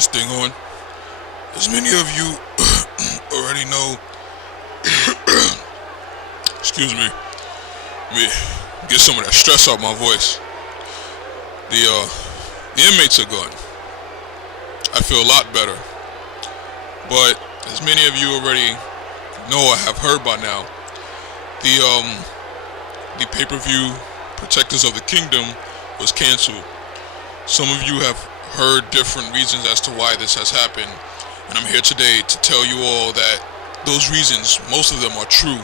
this thing on. As many of you already know, excuse me, let me get some of that stress out my voice. The inmates are gone. I feel a lot better. But as many of you already know or have heard by now, the pay-per-view Protectors of the Kingdom was canceled. Some of you have heard different reasons as to why this has happened, and I'm here today to tell you all that those reasons, most of them are true.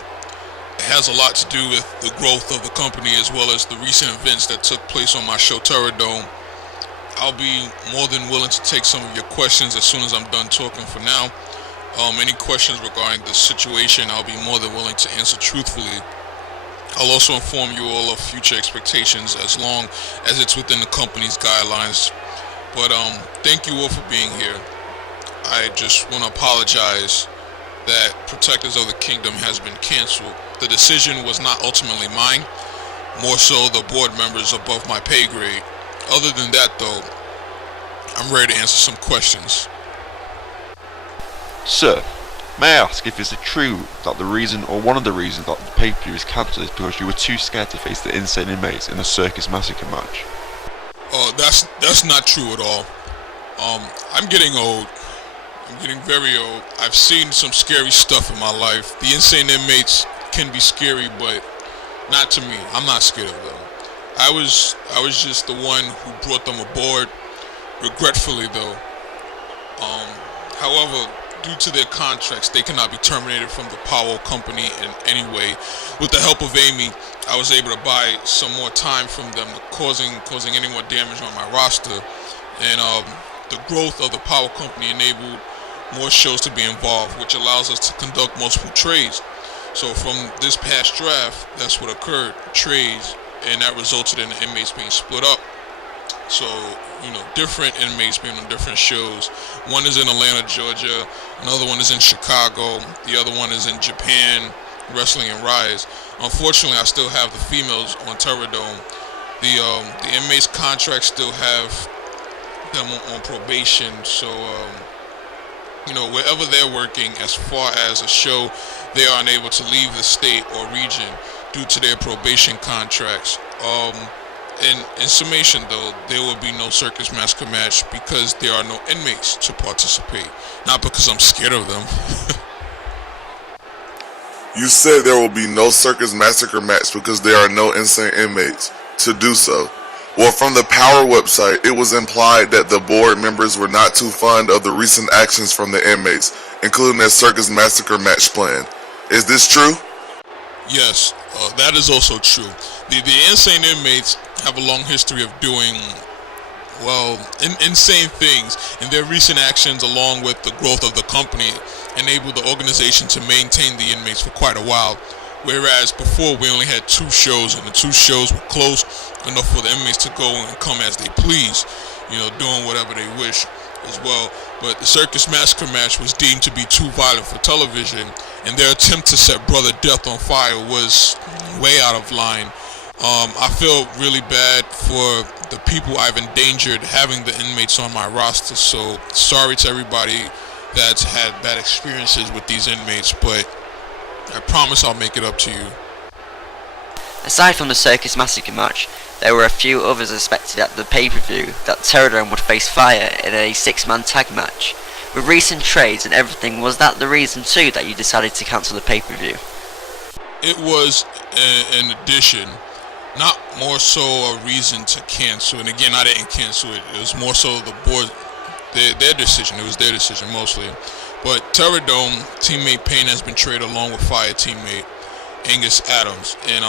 It has a lot to do with the growth of the company as well as the recent events that took place on my show Terror Dome. I'll be more than willing to take some of your questions as soon as I'm done talking. For now, any questions regarding the situation, I'll be more than willing to answer truthfully. I'll also inform you all of future expectations as long as it's within the company's guidelines. But thank you all for being here. I just want to apologize that Protectors of the Kingdom has been canceled. The decision was not ultimately mine, more so the board members above my pay grade. Other than that though, I'm ready to answer some questions. Sir, may I ask if it's true that the reason or one of the reasons that the pay-per-view is cancelled is because you were too scared to face the Insane Inmates in the Circus Massacre match? That's not true at all. I'm getting old. I'm getting very old. I've seen some scary stuff in my life. The Insane Inmates can be scary, but not to me. I'm not scared of them. I was just the one who brought them aboard. Regretfully though. However, due to their contracts, they cannot be terminated from the Powell company in any way. With the help of Amy, I was able to buy some more time from them, causing any more damage on my roster. And the growth of the Powell company enabled more shows to be involved, which allows us to conduct multiple trades. So from this past draft, that's what occurred, trades, and that resulted in the inmates being split up. So, different inmates being on different shows. One is in Atlanta, Georgia. Another one is in Chicago. The other one is in Japan, Wrestling and Rise. Unfortunately, I still have the females on Terror Dome. The inmates' contracts still have them on probation. So, wherever they're working, as far as a show, they are unable to leave the state or region due to their probation contracts. In summation though, there will be no Circus Massacre match because there are no inmates to participate, not because I'm scared of them. You said there will be no Circus Massacre match because there are no insane inmates to do so. Well, from the Power website, it was implied that the board members were not too fond of the recent actions from the inmates, including their Circus Massacre match plan. Is this true? Yes, that is also true. The Insane Inmates have a long history of doing, insane things, and their recent actions, along with the growth of the company, enabled the organization to maintain the inmates for quite a while. Whereas before we only had 2 shows, and the 2 shows were close enough for the inmates to go and come as they please, doing whatever they wish as well. But the Circus Massacre match was deemed to be too violent for television, and their attempt to set Brother Death on fire was way out of line. I feel really bad for the people I've endangered having the inmates on my roster, so sorry to everybody that's had bad experiences with these inmates, but I promise I'll make it up to you. Aside from the Circus Massacre match, there were a few others expected at the pay-per-view that Terror Dome would face Fire in a 6-man tag match. With recent trades and everything, was that the reason too that you decided to cancel the pay-per-view? It was an addition, not more so a reason to cancel. And again, I didn't cancel it. It was more so the board, their decision. It was their decision mostly. But Terror Dome teammate Payne has been traded along with Fire teammate Angus Adams, and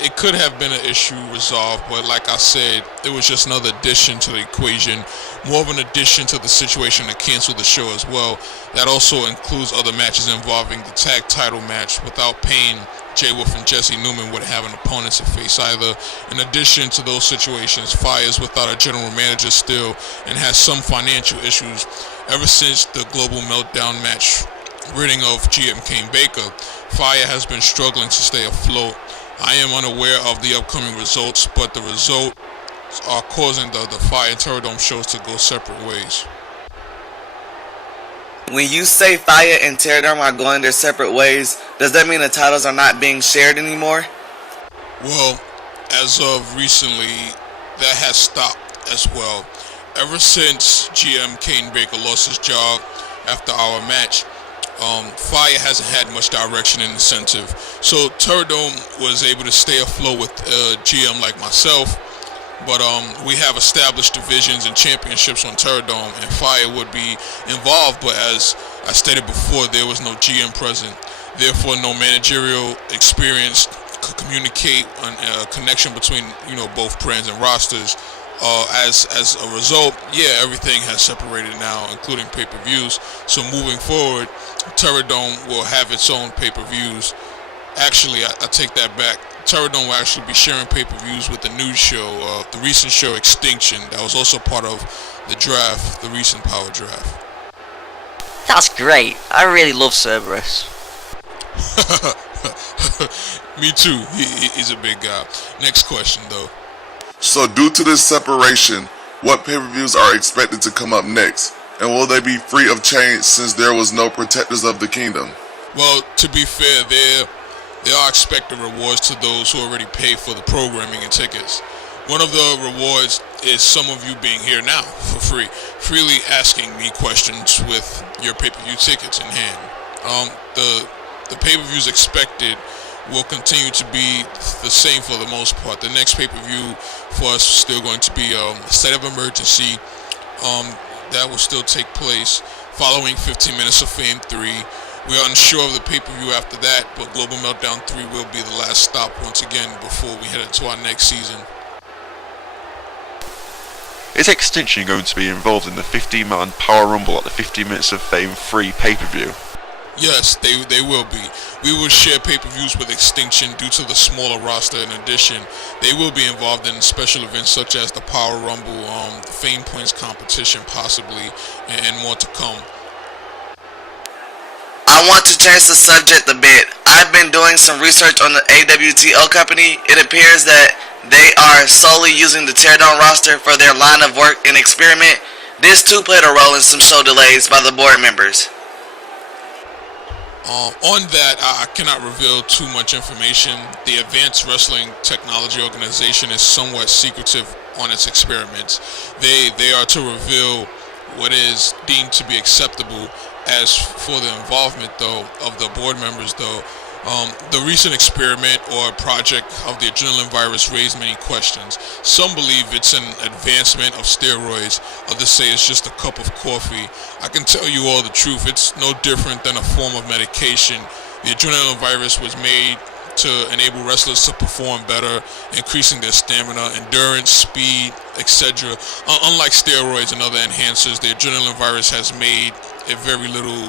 it could have been an issue resolved, but like I said, it was just another addition to the equation, more of an addition to the situation to cancel the show as well. That also includes other matches involving the tag title match. Without Payne, Jay Wolf and Jesse Newman wouldn't have an opponent to face either. In addition to those situations, Fire is without a general manager still and has some financial issues. Ever since the Global Meltdown match ridding of GM Kane Baker, Fire has been struggling to stay afloat. I am unaware of the upcoming results, but the results are causing the Fire and Terror Dome shows to go separate ways. When you say Fire and Teardown are going their separate ways, does that mean the titles are not being shared anymore? Well, as of recently, that has stopped as well. Ever since GM Kane Baker lost his job after our match, Fire hasn't had much direction and incentive. So Terradome was able to stay afloat with GM like myself, but we have established divisions and championships on Terradome, and Fire would be involved, but as I stated before, there was no GM present, therefore no managerial experience could communicate on a connection between both brands and rosters. As a result, yeah, everything has separated now, including pay-per-views. So moving forward, Terradome will have its own pay-per-views. Actually, I take that back. Terradome will actually be sharing pay-per-views with the new show, the recent show Extinction, that was also part of the draft, the recent Power Draft. That's great. I really love Cerberus. Me too. He's a big guy. Next question, though. So due to this separation, what pay-per-views are expected to come up next? And will they be free of change since there was no Protectors of the Kingdom? Well, to be fair, there are expected rewards to those who already pay for the programming and tickets. One of the rewards is some of you being here now for free, freely asking me questions with your pay-per-view tickets in hand. The pay-per-views expected will continue to be the same for the most part. The next pay-per-view for us is still going to be a State of Emergency. That will still take place following 15 Minutes of Fame 3. We are unsure of the pay-per-view after that, but Global Meltdown 3 will be the last stop once again before we head into our next season. Is Extinction going to be involved in the 15-man Power Rumble at the 15 Minutes of Fame 3 pay-per-view? Yes, they will be. We will share pay-per-views with Extinction due to the smaller roster. In addition, they will be involved in special events such as the Power Rumble, the Fame Points competition possibly, and more to come. I want to change the subject a bit. I've been doing some research on the AWTO company. It appears that they are solely using the Teardown roster for their line of work and experiment. This too played a role in some show delays by the board members. On that, I cannot reveal too much information. The Advanced Wrestling Technology Organization is somewhat secretive on its experiments. They are to reveal what is deemed to be acceptable. As for the involvement, though, of the board members, though, the recent experiment or project of the adrenaline virus raised many questions. Some believe it's an advancement of steroids, others say it's just a cup of coffee. I can tell you all the truth, it's no different than a form of medication. The adrenaline virus was made to enable wrestlers to perform better, increasing their stamina, endurance, speed, etc. Unlike steroids and other enhancers, the adrenaline virus has made it very little,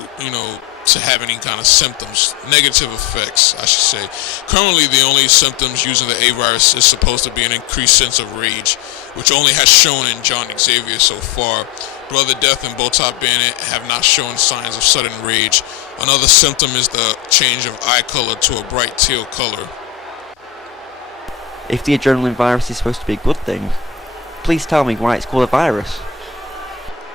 to have any kind of symptoms, negative effects, I should say. Currently, the only symptoms using the A virus is supposed to be an increased sense of rage, which only has shown in John Xavier so far. Brother Death and Bowtie Bandit have not shown signs of sudden rage. Another symptom is the change of eye color to a bright teal color. If the adrenaline virus is supposed to be a good thing, please tell me why it's called a virus.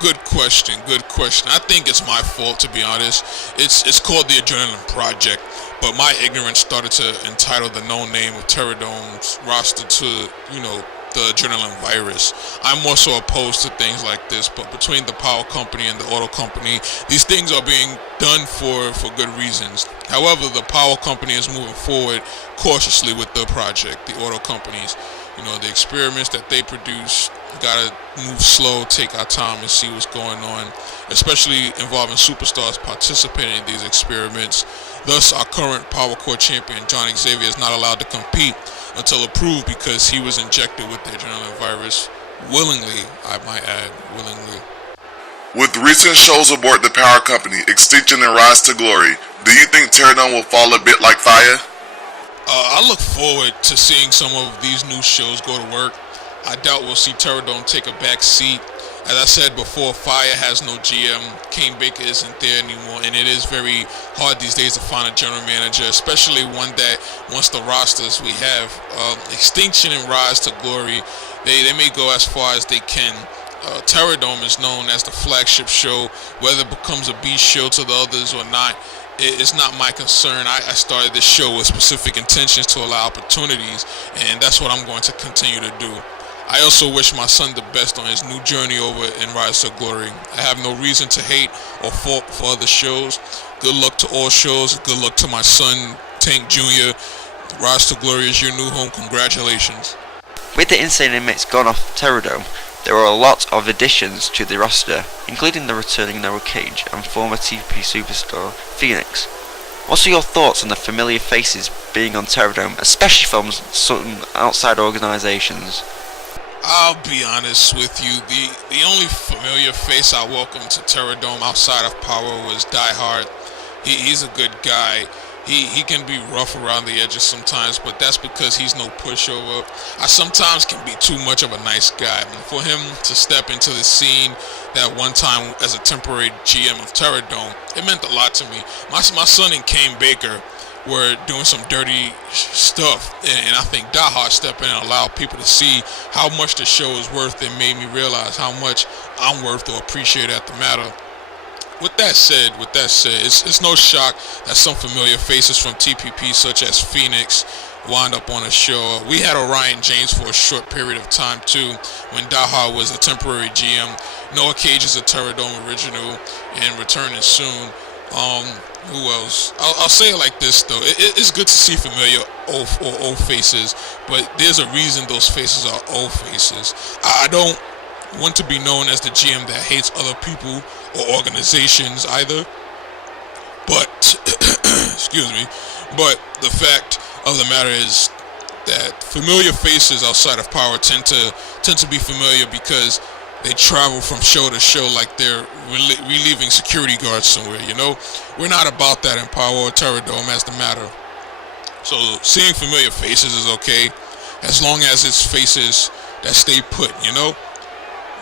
Good question. I think it's my fault, to be honest. It's called the Adrenaline Project, but my ignorance started to entitle the known name of Terradome's roster to, the Adrenaline Virus. I'm more so opposed to things like this, but between the Power Company and the Auto Company, these things are being done for good reasons. However, the Power Company is moving forward cautiously with the project. The Auto Companies, the experiments that they produce, gotta move slow, take our time and see what's going on, especially involving superstars participating in these experiments. Thus, our current Power Core champion, John Xavier, is not allowed to compete until approved because he was injected with the adrenaline virus willingly, I might add, willingly. With recent shows aboard the Power Company, Extinction and Rise to Glory, do you think Terradome will fall a bit like Fire? I look forward to seeing some of these new shows go to work. I doubt we'll see Terradome take a back seat. As I said before, Fire has no GM. Kane Baker isn't there anymore, and it is very hard these days to find a general manager, especially one that wants the rosters we have. Extinction and Rise to Glory, they may go as far as they can. Terror Dome is known as the flagship show. Whether it becomes a B show to the others or not, it's not my concern. I started this show with specific intentions to allow opportunities, and that's what I'm going to continue to do. I also wish my son the best on his new journey over in Rise to Glory. I have no reason to hate or fault for other shows. Good luck to all shows. Good luck to my son, Tank Jr. Rise to Glory is your new home. Congratulations. With the Insane Inmates gone off Terror Dome, there are a lot of additions to the roster, including the returning Noah Cage and former TP superstar Phoenix. What are your thoughts on the familiar faces being on Terror Dome, especially from some outside organisations? I'll be honest with you, the only familiar face I welcomed to Terror Dome outside of Power was Die Hard. He's a good guy. He can be rough around the edges sometimes, but that's because he's no pushover. I sometimes can be too much of a nice guy. And for him to step into the scene that one time as a temporary GM of Terror Dome, it meant a lot to me. My son and Kane Baker were doing some dirty stuff, and I think Die Hard stepped in and allowed people to see how much the show is worth, and made me realize how much I'm worth or appreciate at the matter. With that said, it's no shock that some familiar faces from TPP, such as Phoenix, wound up on a show. We had Orion James for a short period of time too, when Die Hard was a temporary GM. Noah Cage is a Terror Dome original and returning soon. Who else? I'll say it like this though. It's good to see familiar old faces, but there's a reason those faces are old faces. I don't want to be known as the GM that hates other people or organizations either, but excuse me, but the fact of the matter is that familiar faces outside of Power tend to be familiar because they travel from show to show like they're relieving security guards somewhere, you know? We're not about that in Power or Terror Dome as the matter. So seeing familiar faces is okay, as long as it's faces that stay put, you know?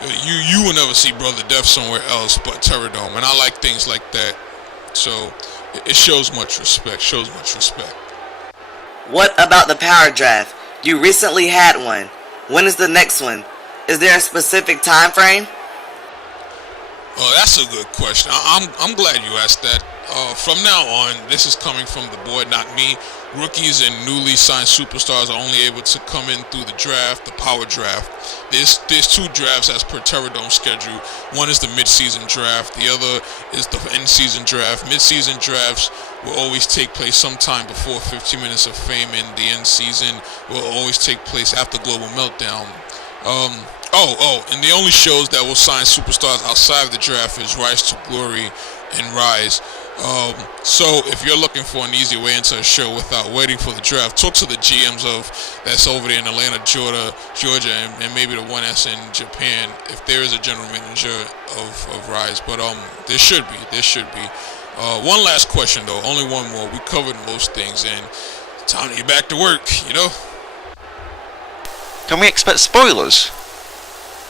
You will never see Brother Death somewhere else but Terror Dome, and I like things like that. So it shows much respect, What about the power draft? You recently had one. When is the next one? Is there a specific time frame? Oh, that's a good question. I'm glad you asked that. From now on, this is coming from the board, not me. Rookies and newly signed superstars are only able to come in through the draft, the power draft. There's two drafts as per Terror Dome schedule. One is the mid-season draft. The other is the end-season draft. Mid-season drafts will always take place sometime before 15 Minutes of Fame, and the end season will always take place after Global Meltdown. And the only shows that will sign superstars outside of the draft is Rise to Glory and Rise. So if you're looking for an easy way into a show without waiting for the draft, talk to the GMs that's over there in Atlanta, Georgia, and maybe the one that's in Japan, if there is a general manager of Rise. But there should be. One last question though, only one more. We covered most things, and time to get back to work, you know? Can we expect spoilers?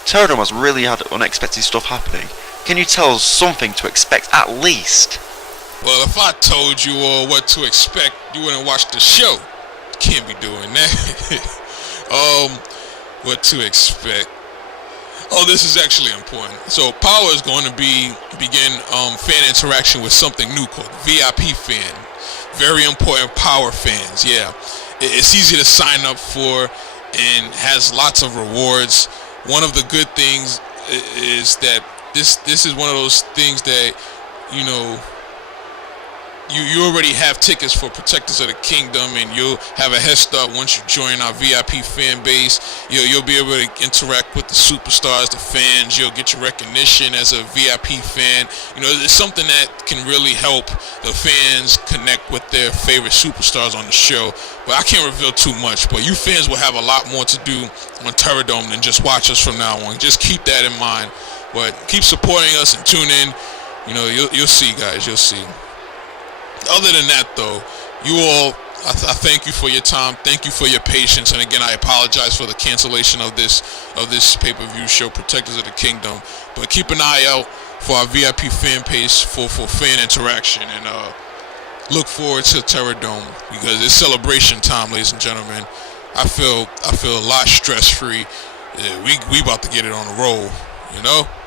Terror Dome has really had unexpected stuff happening. Can you tell us something to expect at least? Well, if I told you all what to expect, you wouldn't watch the show. Can't be doing that. What to expect? Oh, this is actually important. So Power is going to begin fan interaction with something new called VIP fan. Very important, Power fans. Yeah, it's easy to sign up for and has lots of rewards. One of the good things is that this is one of those things that, you know, you already have tickets for Protectors of the Kingdom, and you'll have a head start once you join our VIP fan base. You'll be able to interact with the superstars, the fans. You'll get your recognition as a VIP fan. You know, it's something that can really help the fans connect with their favorite superstars on the show. But I can't reveal too much, but you fans will have a lot more to do on Terror Dome than just watch us from now on. Just keep that in mind. But keep supporting us and tune in. You know, you'll see, guys. You'll see. Other than that, though, you all, I thank you for your time. Thank you for your patience. And again, I apologize for the cancellation of this pay-per-view show, Protectors of the Kingdom. But keep an eye out for our VIP fan page for fan interaction, and look forward to Terror Dome, because it's celebration time, ladies and gentlemen. I feel a lot stress-free. We about to get it on the roll. You know?